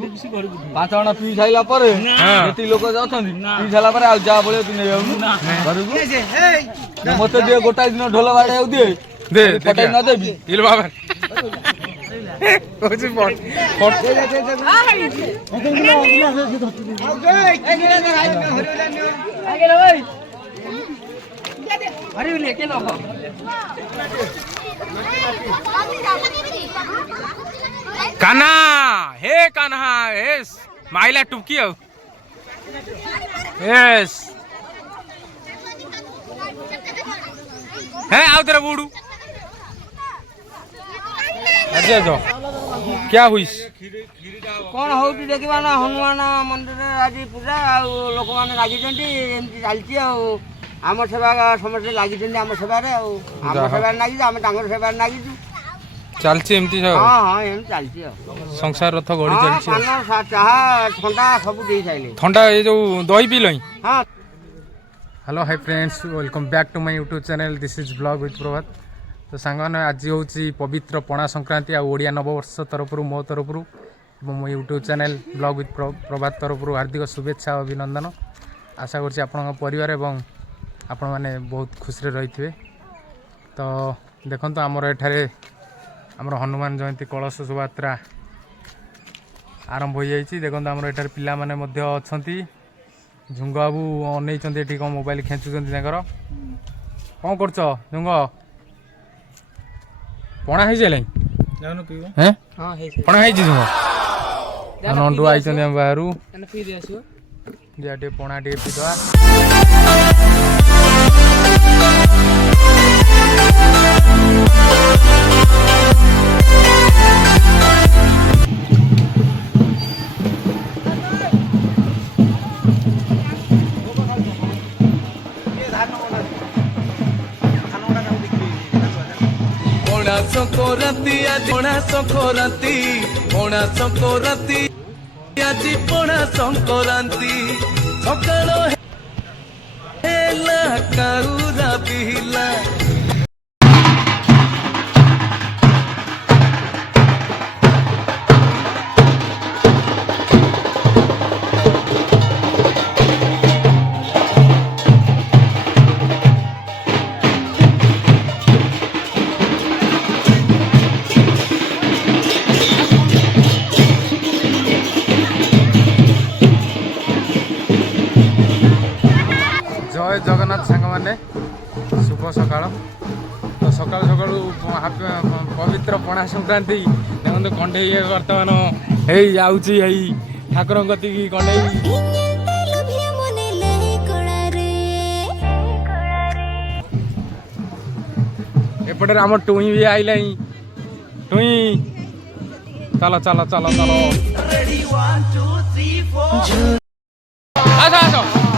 पांच जण पी साइला पर एती लोक जाउछन्ती पी साइला पर आ जा बोले तू नै आउ घरकु मते दे गोटा दिन ढोल बाडे आउ दे दे पटाई न देबी इल बाबा कोची फट आगे रे भाई अरे लेके न हो कान्हा हे कान्हा यस माइला टुकी हो यस है आओ तेरा बूढ़ू अच्छा तो क्या हुई कौन हो देखा ना हनुमान मंदिर आज पूजा लोक मैंने लगी चलती आम सेवा समस्त लगी आम सेवार आम सेवार लगी आम सेवार लगी चलती एमती सब हाँ हाँ एम चलती संसार रथ गड़ी चलती पान चाह ठंडा सब दे सारे ठंडा ये जो दही पी लो हाँ hello hi friends welcome back to my YouTube channel this is blog with Prabhat तो सांग आज हूँ पवित्र पणा संक्रांति आ ओडिया नववर्ष तरफ मो तरफ मो यूट्यूब चैनल ब्लॉग विथ प्रभात तरफ हार्दिक शुभेच्छा अभिनंदन आशा करछि आपन परिवार एवं आपण माने बहुत खुशी रही थे तो देखो आमर एठारे आमर हनुमान जयंती कलश शोभायात्रा आरंभ हो जाइए देखो आमर एठारे पिला माने मध्य अछंती झुंग बाबू अनेइचंती एठी कौन मोबाइल खेचुचंती तांकर कौन करछ झुंग पणा हो जाए हैं पणा है झुंग नंडू आइचंती हम बाहरु जा टे पणा टे पिदवा संक्रांति आज पणा संक्रांति सकाळ हेला काउरा बिहिला जय जगन्नाथ सांग मैंने शुभ सकाळ तो सकाल सकाल पवित्र पणा संक्रांति देखो कंडे बर्तमान ठाकुर गति की कंडे एपटे आम टुई भी आइला टुई चलो चलो चलो चलो आस आस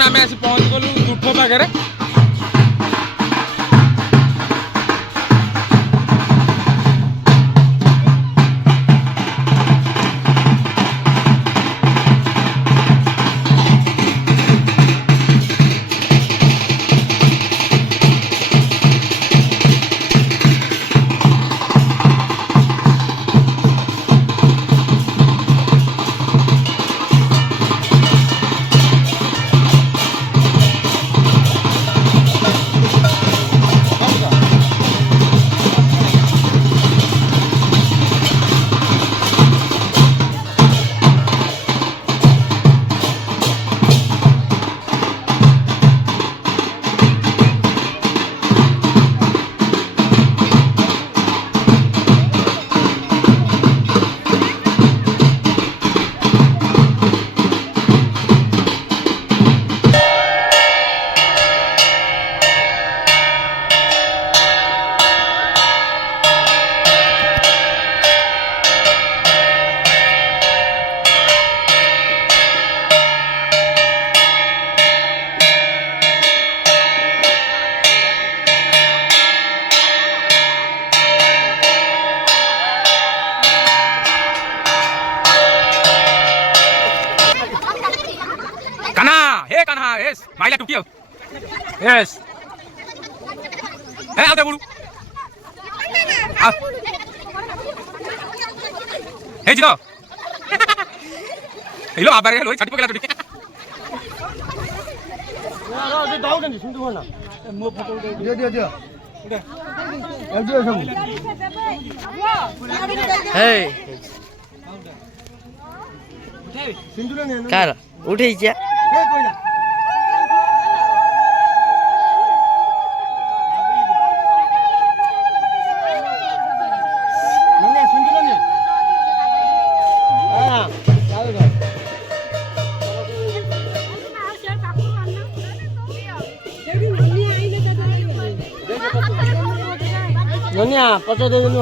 आम आसी पहुँच गलु तुठ पाखे कान्हा एस माइला टुकी आओ एस ए आते बुडू हे जिरो हेलो आबारे हेलो छाटी पकेला टुकी कार उठेइछ्या ननिया पचो दे दिनु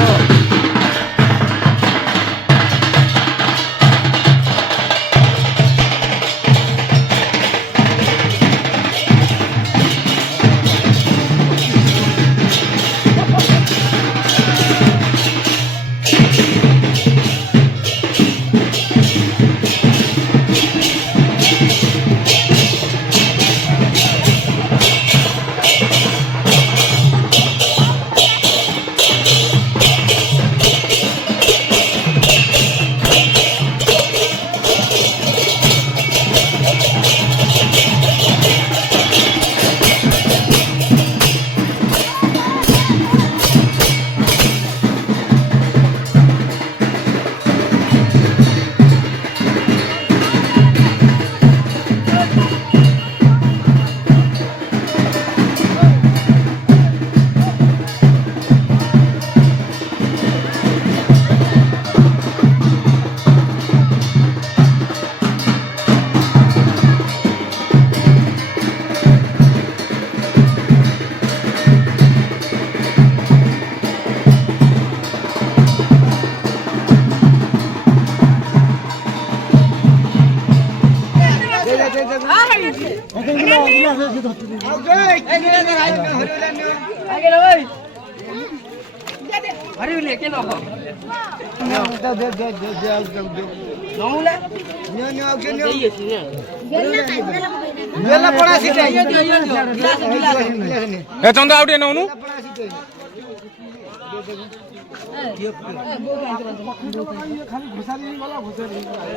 ए चंदा आउटे नौनु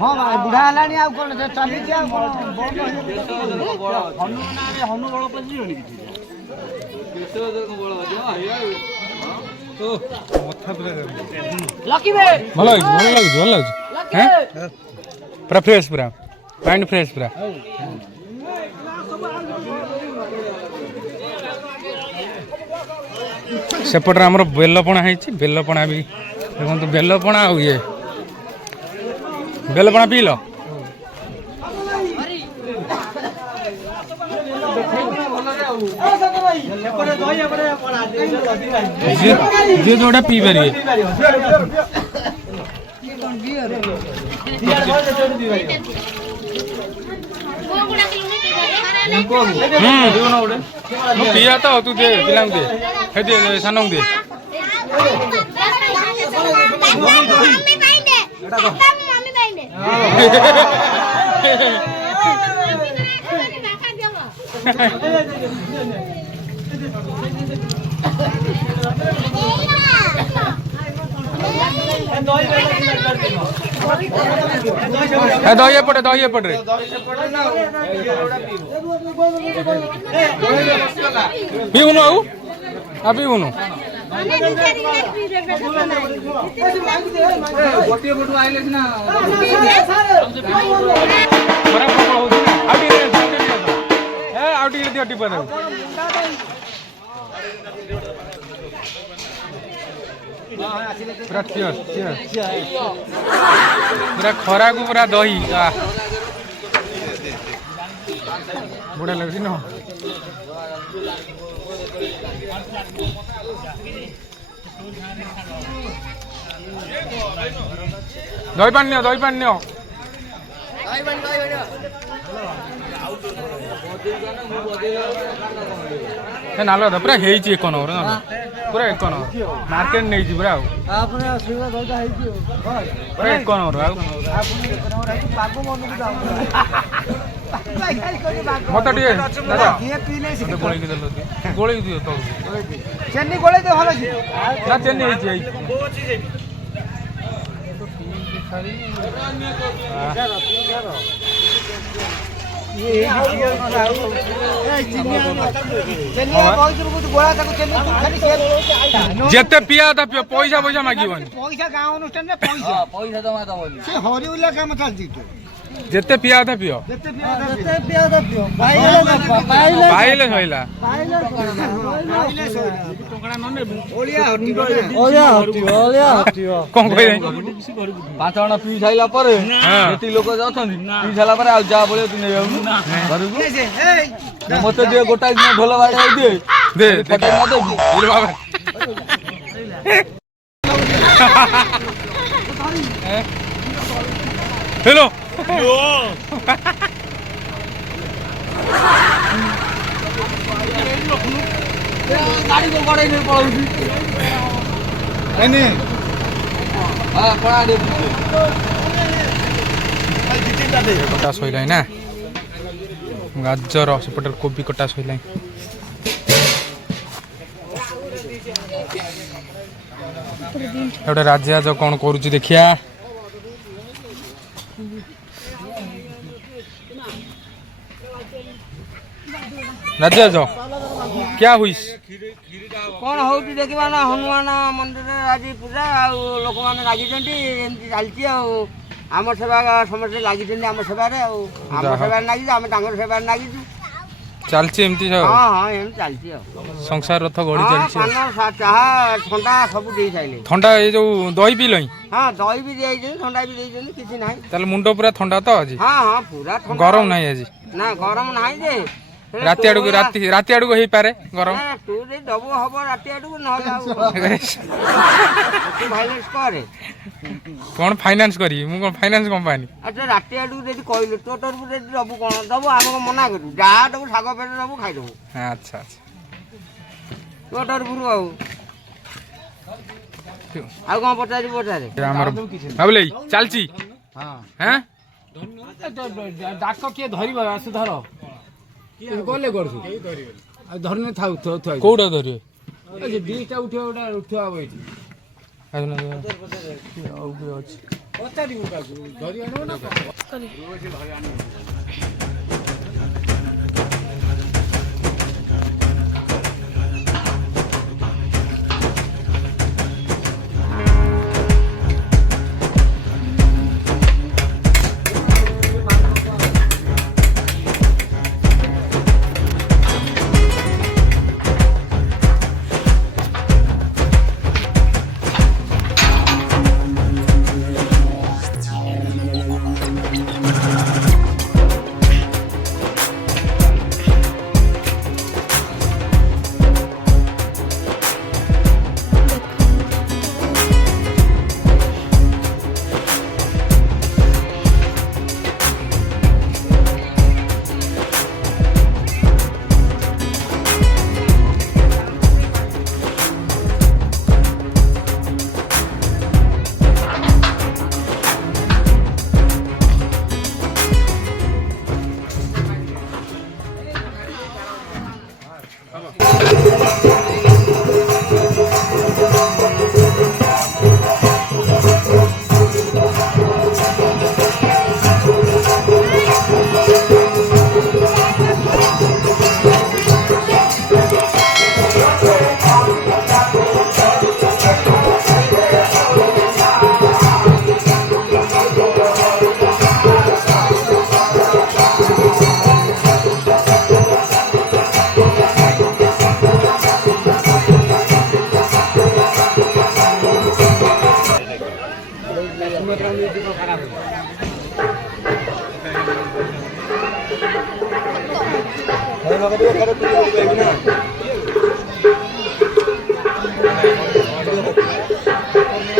हाँ भाई बुढ़ा हलानी आ कोन चली जा हनुबल पजियोनी लकी बे ଭଲ ଲାଗୁଛି हैं पूरा फ्रेश पूरा माइंड फ्रेश पूरा सेपटे आमर बेलपणा है बेलपणा भी देखो बेलपणा आ ये बेलपणा पी लो जी जोड़ा पी पारे पिया तो तू दे पिला दे दे सानू दे दही एपटे पीउनु आ पीउनु पूरा खरा को पूरा दही बढ़िया लगे ना दही पानी नियो नाल पूरा एक नंबर पूरा एक नंबर मार्केट नहीं पूरा पूरा एक नंबर मत टे दादा गोली के देलो गोली दियो तो चेन्नी गोले दे भलो छी ना चेन्नी है छी जेते पिया था पियो पैसा पैसा मागिबन पैसा गाँव अनुष्ठान में पैसा पैसा जमा दबनी से हरी उला काम चलती तो जेते पिया था पियो पाइले होइला कोन कोइ पाँच जण पी साइला परे एती लोक जाउछन्ती पी साइला परे आ जा बोले तू नै आउनु घरକୁ मते दे गोटाइ दिन ढोल बाडे दे दे पटाइ न दे बोल बाबा हेलो गाडी को गडै नै पळौसी हैन हां पडा दे कटा सइलाई ना गाजर सेपटर कोबी कटा सइलाई एटा राज्य आज कौन करूची देखिया राज्य आज क्या हुई कौन होउटी देखिबा ना हनुमान मंदिर आज पूजा आ लोक माने लागि जंती एमती चालची आ आम सेवा समस्त लागि जंती आम सेवा रे आ आम सेवा लागि आम तांगर सेवा लागि चलची एमती सब हां हां एम चालची आ संसार रथ गड़ी चलची पान चाहा ठंडा सब दे साइले ठंडा ये जो दही पी लई हां दही भी दे जे ठंडा भी दे जे किछि नाही ताले मुंडो पूरा ठंडा तो आज हां हां पूरा ठंडा गरम नहीं आज ना गरम नाही जे राति आडू हो पारे गरम तू दे दबो हबो राति आडू न जाऊ तू फाइनेंस करे कौन फाइनेंस करी मु कौन फाइनेंस कंपनी अच्छा राति आडू देदी कहले तो तरफ देदी दबो कोन दबो हमको मना करू जा दबो साग पेट दबो खाइ दबो अच्छा अच्छा तो तरफ आउ आ कोन पचारे हमर भाबले चलची हां हैं डाक के धरिबा आसे धर गले करछु धरने थाउ थाउ कोडा धरिए ए दिटा उठियो उठियो आबै आजना आउ के अछि पचारी मुका धरि आनो ना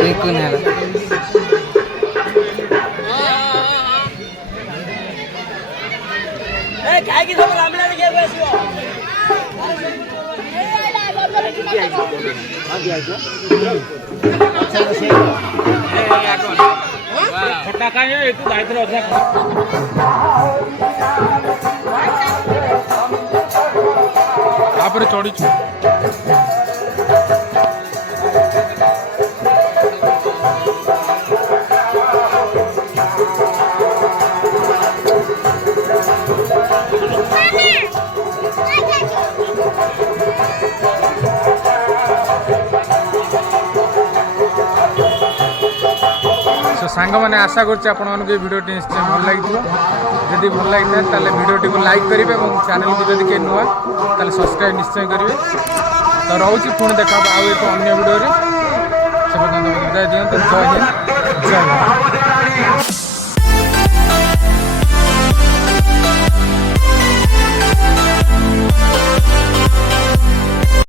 एक नेला ए काय की सब रामला के बसियो आ दिया जो छोटा काय तू जायत रह ଗୋଟେ ଚଢିଛୁ। सो सांग मैंने आशा कर भिडियोटी निश्चय भल लगी जदि भल लगी ताले भिडियोटी को लाइक करेंगे और चैनल को जब किए नुआ ताले सब्सक्राइब निश्चय करेंगे। तो रोचे पुणी देखा आउ एक अन्य भिडियो से विदाय दिखाते। जय हिंद जय भारत।